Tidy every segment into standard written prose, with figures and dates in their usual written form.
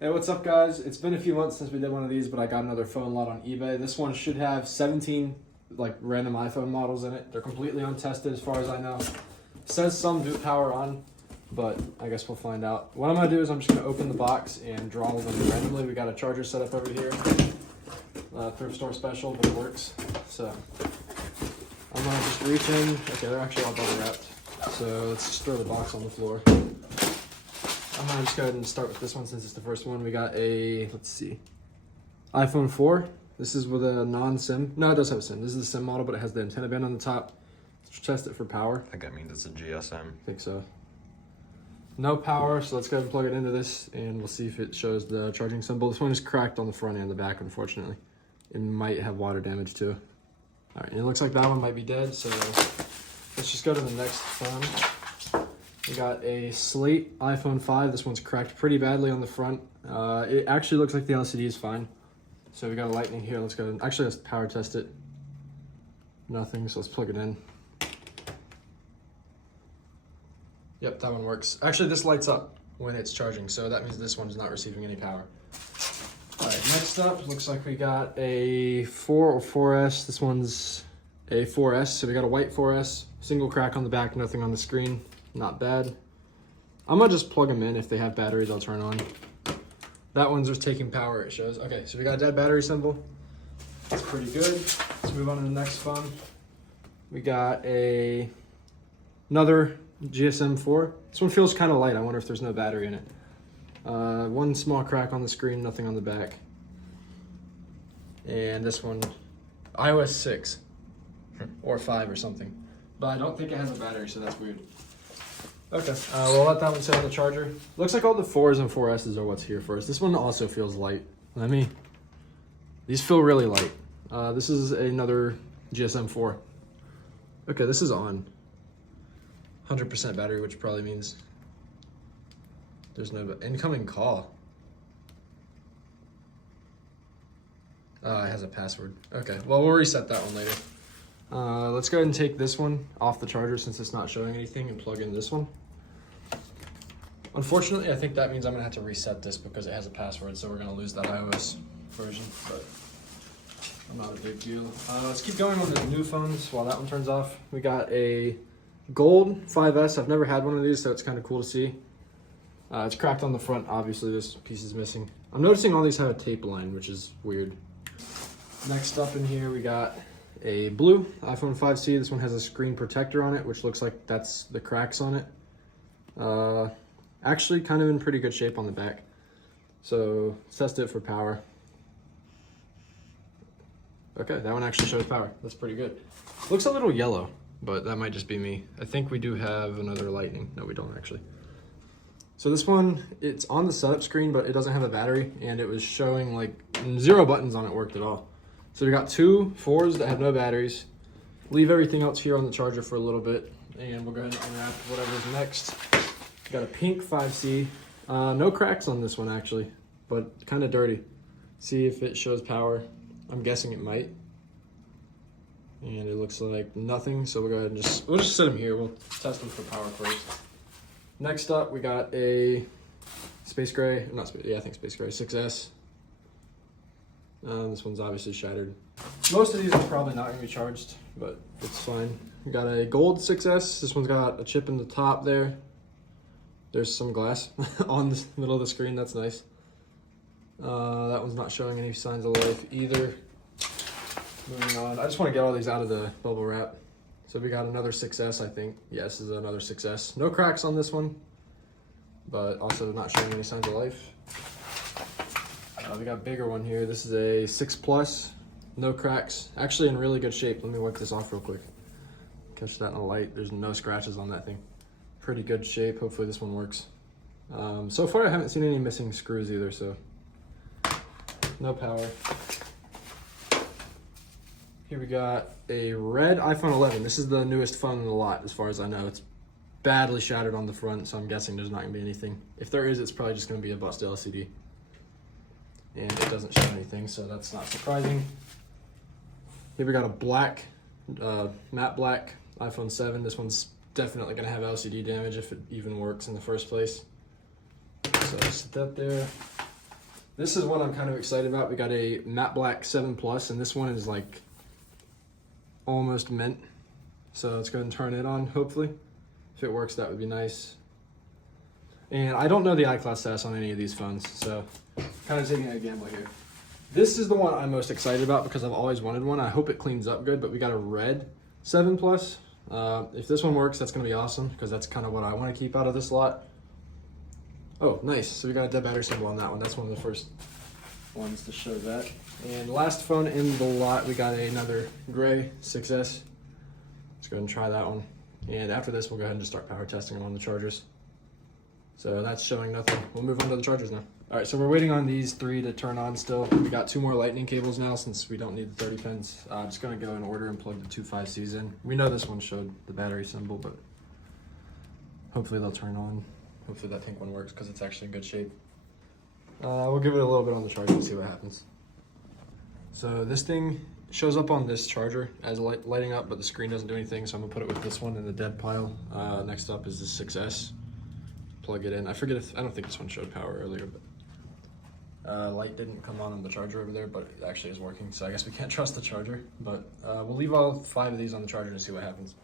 Hey, what's up, guys? It's been a few months since we did one of these, but I got another phone lot on eBay. This one should have 17 random iPhone models in it. They're completely untested as far as I know. It says some do power on, but I guess we'll find out. What I'm gonna do is I'm just gonna open the box and draw them randomly. We got a charger set up over here. Thrift store special, but it works. So I'm gonna just reach in. Okay, they're actually all bubble wrapped. So let's just throw the box on the floor. I'm gonna just go ahead and start with this one since it's the first one. We got a, let's see, iPhone 4. This is with a non-SIM. No, it does have a SIM. This is the SIM model, but it has the antenna band on the top. Let's test it for power. I think that means it's a GSM. I think so. No power, so let's go ahead and plug it into this and we'll see if it shows the charging symbol. This one is cracked on the front and the back, unfortunately. It might have water damage too. All right, and it looks like that one might be dead, so let's just go to the next phone. We got a Slate iPhone 5. This one's cracked pretty badly on the front. It actually looks like the LCD is fine. So we got a lightning here. Let's go. Actually, let's power test it. Nothing, so let's plug it in. Yep, that one works. Actually, this lights up when it's charging, so that means this one's not receiving any power. All right, next up, looks like we got a 4 or 4S. This one's a 4S, so we got a white 4S. Single crack on the back, nothing on the screen. Not bad. I'm gonna just plug them in. If they have batteries, I'll turn on. That one's just taking power, it shows. Okay, so we got a dead battery symbol. That's pretty good. Let's move on to the next phone. We got another GSM 4. This one feels kind of light. I wonder if there's no battery in it. One small crack on the screen, nothing on the back. And this one, iOS 6 or 5 or something. But I don't think it has a battery, so that's weird. Okay, we'll let that one sit on the charger. Looks like all the 4s and 4Ss are what's here first. This one also feels light. These feel really light. This is another GSM 4. Okay, this is on. 100% battery, which probably means there's no incoming call. It has a password. Okay, well, we'll reset that one later. Let's go ahead and take this one off the charger since it's not showing anything and plug in this one. Unfortunately, I think that means I'm gonna have to reset this because it has a password, so we're gonna lose that iOS version, but not a big deal. Let's keep going on the new phones while that one turns off. We got a gold 5S. I've never had one of these, so it's kind of cool to see. It's cracked on the front. Obviously, this piece is missing. I'm noticing all these have a tape line, which is weird. Next up in here, we got a blue iPhone 5C. This one has a screen protector on it, which looks like that's the cracks on it. Actually kind of in pretty good shape on the back. So let's test it for power. Okay, that one actually shows power. That's pretty good. Looks a little yellow, but that might just be me. I think we do have another lightning. No, we don't actually. So this one, it's on the setup screen, but it doesn't have a battery, and it was showing like 0 buttons on it worked at all. So we got 2 4s that have no batteries. Leave everything else here on the charger for a little bit, and we'll go ahead and unwrap whatever's next. Got a pink 5C. No cracks on this one actually, but kind of dirty. See if it shows power. I'm guessing it might. And it looks like nothing, so we'll go ahead and we'll just set them here. We'll test them for power first. Next up, we got a space gray, I think space gray 6S. This one's obviously shattered. Most of these are probably not gonna be charged, but it's fine. We got a gold 6S. This one's got a chip in the top there. There's some glass on the middle of the screen, that's nice. That one's not showing any signs of life either. Moving on, I just wanna get all these out of the bubble wrap. So we got another 6S, I think. Yeah, this is another 6S. No cracks on this one, but also not showing any signs of life. We got a bigger one here. This is a 6 Plus, no cracks. Actually in really good shape. Let me wipe this off real quick. Catch that in the light. There's no scratches on that thing. Pretty good shape. Hopefully this one works. So far I haven't seen any missing screws either, so no power. Here we got a red iPhone 11. This is the newest phone in the lot as far as I know. It's badly shattered on the front, so I'm guessing there's not gonna be anything. If there is, it's probably just gonna be a busted LCD. And it doesn't show anything, so that's not surprising. Here we got a black, matte black iPhone 7. This one's definitely gonna have LCD damage if it even works in the first place. So set that there. This is one I'm kind of excited about. We got a matte black 7 Plus, and this one is like almost mint. So let's go ahead and turn it on, hopefully. If it works, that would be nice. And I don't know the iCloud status on any of these phones, so kind of taking a gamble here. This is the one I'm most excited about because I've always wanted one. I hope it cleans up good, but we got a red 7 Plus. If this one works, that's gonna be awesome because that's kind of what I want to keep out of this lot. Oh, nice. So we got a dead battery symbol on that one. That's one of the first ones to show that. And last phone in the lot, we got another gray 6S. Let's go ahead and try that one. And after this, we'll go ahead and just start power testing them on the chargers. So that's showing nothing. We'll move on to the chargers now. All right, so we're waiting on these 3 to turn on still. We got 2 more lightning cables now since we don't need the 30 pins. I'm just gonna go in order and plug the 2 5Cs in. We know this one showed the battery symbol, but hopefully they'll turn on. Hopefully that pink one works because it's actually in good shape. We'll give it a little bit on the charger and see what happens. So this thing shows up on this charger as lighting up, but the screen doesn't do anything, so I'm gonna put it with this one in the dead pile. Next up is the 6S. Plug it in. I don't think this one showed power earlier, but light didn't come on the charger over there, but it actually is working, so I guess we can't trust the charger, but we'll leave all 5 of these on the charger and see what happens.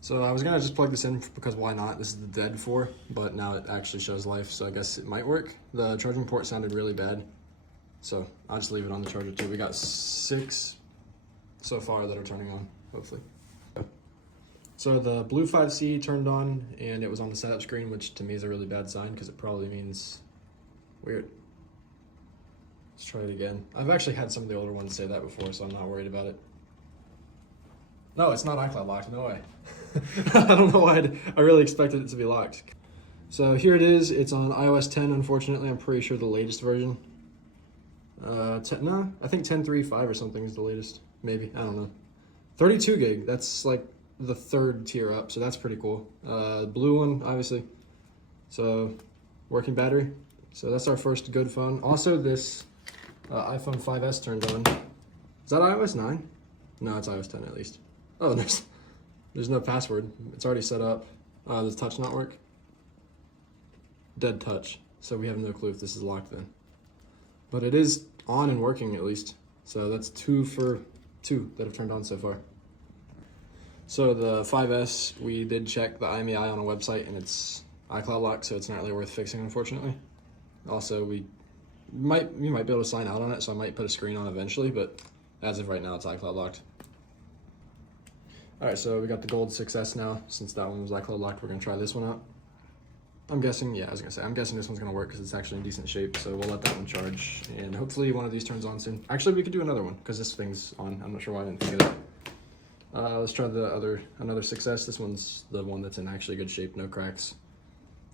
So I was gonna just plug this in because why not? This is the dead 4, but now it actually shows life, so I guess it might work. The charging port sounded really bad, so I'll just leave it on the charger too. We got 6 so far that are turning on, hopefully. So the blue 5C turned on and it was on the setup screen, which to me is a really bad sign because it probably means weird. Let's try it again. I've actually had some of the older ones say that before, so I'm not worried about it. No, it's not iCloud locked, no way. I don't know why I really expected it to be locked. So here it is, it's on iOS 10, unfortunately. I'm pretty sure the latest version. No, I think 10.3.5 or something is the latest, maybe, I don't know. 32 gig, that's like the 3rd tier up, so that's pretty cool. Blue one, obviously. So, working battery. So that's our first good phone. Also, this iPhone 5S turned on. Is that iOS 9? No, it's iOS 10 at least. Oh, there's no password. It's already set up. Does touch not work? Dead touch. So we have no clue if this is locked then. But it is on and working at least. So that's 2 for 2 that have turned on so far. So the 5S, we did check the IMEI on a website and it's iCloud locked, so it's not really worth fixing, unfortunately. Also, we might be able to sign out on it, so I might put a screen on eventually, but as of right now, it's iCloud locked. All right, so we got the gold 6S now. Since that one was iCloud locked, we're gonna try this one out. I'm guessing this one's gonna work because it's actually in decent shape, so we'll let that one charge, and hopefully one of these turns on soon. Actually, we could do another one because this thing's on. I'm not sure why I didn't think of that. Let's try another 6S. This one's the one that's in actually good shape, no cracks.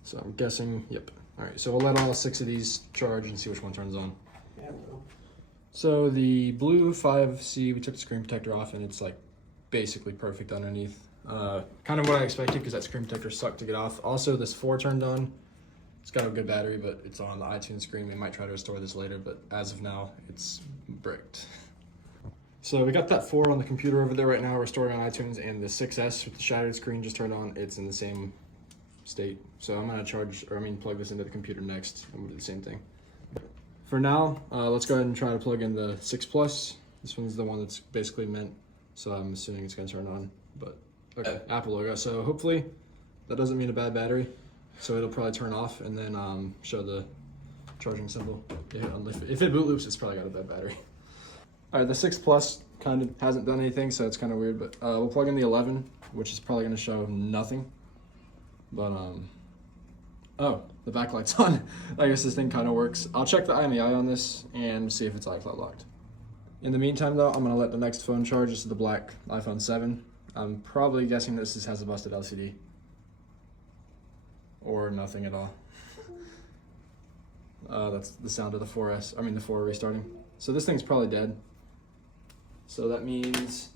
So I'm guessing, yep. All right, so we'll let all 6 of these charge and see which one turns on. Yeah, so the blue 5C, we took the screen protector off and it's like basically perfect underneath. Kind of what I expected because that screen protector sucked to get off. Also, this 4 turned on. It's got a good battery, but it's on the iTunes screen. We might try to restore this later, but as of now, it's bricked. So we got that 4 on the computer over there right now, restoring on iTunes, and the 6S with the shattered screen just turned on. It's in the same state. So I'm gonna plug this into the computer next, and we'll do the same thing. For now, let's go ahead and try to plug in the 6 Plus. This one's the one that's basically mint, so I'm assuming it's gonna turn on, but okay, Apple logo. So hopefully that doesn't mean a bad battery. So it'll probably turn off and then show the charging symbol. If it boot loops, it's probably got a bad battery. All right, the 6 Plus kind of hasn't done anything, so it's kind of weird, but we'll plug in the 11, which is probably gonna show nothing. But, oh, the backlight's on. I guess this thing kind of works. I'll check the IMEI on this and see if it's iCloud locked. In the meantime though, I'm gonna let the next phone charge. This is the black iPhone 7. I'm probably guessing this has a busted LCD. Or nothing at all. That's the sound of the 4 restarting. So this thing's probably dead. So that means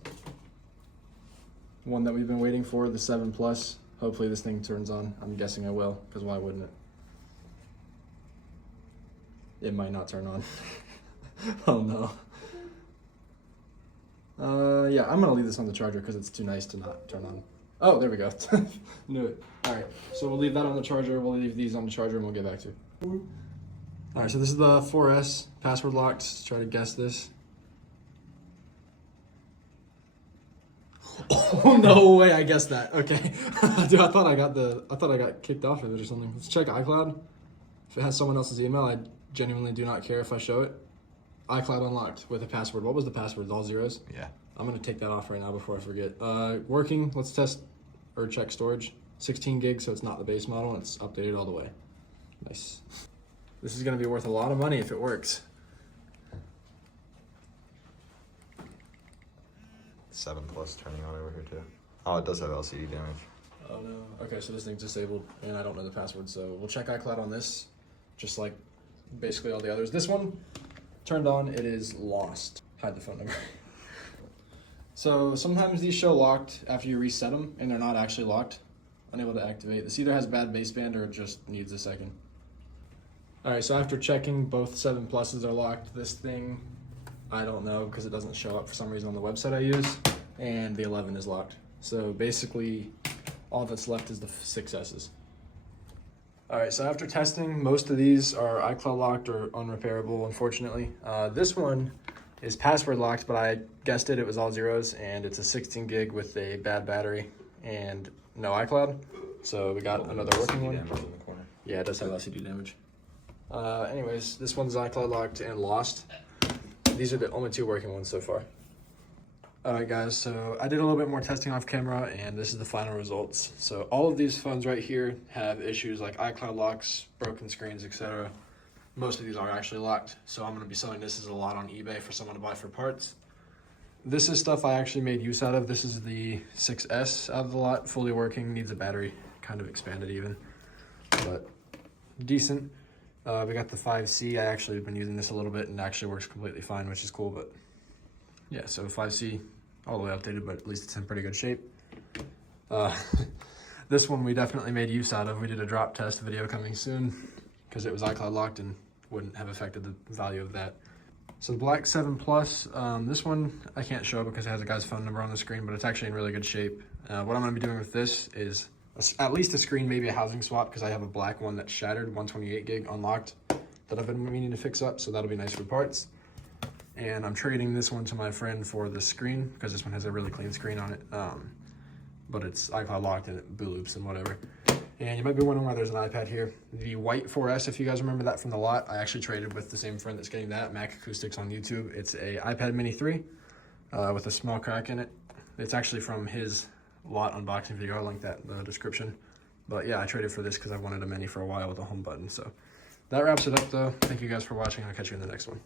one that we've been waiting for, the 7 Plus. Hopefully this thing turns on. I'm guessing it will, because why wouldn't it? It might not turn on. Oh no. Yeah, I'm gonna leave this on the charger because it's too nice to not turn on. Oh, there we go. Knew it. All right, so we'll leave that on the charger. We'll leave these on the charger and we'll get back to it. All right, so this is the 4S, password locked. Let's try to guess this. Oh, no way, I guessed that. Okay. Dude, I thought I got kicked off of it or something. Let's check iCloud. If it has someone else's email, I genuinely do not care if I show it. iCloud unlocked with a password. What was the password? All zeros? Yeah. I'm gonna take that off right now before I forget. Working, let's test or check storage. 16 gigs, so it's not the base model, and it's updated all the way. Nice. This is gonna be worth a lot of money if it works. 7 Plus turning on over here too. Oh, it does have LCD damage. Oh no. Okay, so this thing's disabled, and I don't know the password, so we'll check iCloud on this, just like basically all the others. This one, turned on, it is lost. Hide the phone number. So sometimes these show locked after you reset them, and they're not actually locked. Unable to activate. This either has bad baseband or it just needs a second. All right, so after checking, both 7 Pluses are locked. This thing, I don't know, because it doesn't show up for some reason on the website I use, and the 11 is locked. So basically, all that's left is the 6S's. All right, so after testing, most of these are iCloud locked or unrepairable, unfortunately. This one is password locked, but I guessed it was all zeros, and it's a 16 gig with a bad battery and no iCloud. So we got another working one. Damage in the corner. Yeah, it does have LCD damage. Anyways, this one's iCloud locked and lost. These are the only 2 working ones so far. All right, guys, so I did a little bit more testing off camera, and this is the final results. So all of these phones right here have issues like iCloud locks, broken screens, etc. Most of these are actually locked, so I'm going to be selling this as a lot on eBay for someone to buy for parts. This is stuff I actually made use out of. This is the 6S out of the lot, fully working, needs a battery, kind of expanded even, but decent. We got the 5C. I actually have been using this a little bit and actually works completely fine, which is cool, but yeah, so 5C, all the way updated, but at least it's in pretty good shape. This one we definitely made use out of. We did a drop test video coming soon because it was iCloud locked and wouldn't have affected the value of that. So the black 7 Plus, this one I can't show because it has a guy's phone number on the screen, but it's actually in really good shape. What I'm gonna be doing with this is at least a screen, maybe a housing swap, because I have a black one that's shattered, 128 gig unlocked, that I've been meaning to fix up, so that'll be nice for parts. And I'm trading this one to my friend for the screen, because this one has a really clean screen on it, but it's iCloud locked and it boot loops and whatever. And you might be wondering why there's an iPad here. The white 4S, if you guys remember that from the lot, I actually traded with the same friend that's getting that, Mac Acoustics on YouTube. It's a iPad Mini 3 with a small crack in it. It's actually from his lot unboxing video. I'll link that in the description. But yeah, I traded for this because I wanted a Mini for a while with a home button. So that wraps it up though. Thank you guys for watching. I'll catch you in the next one.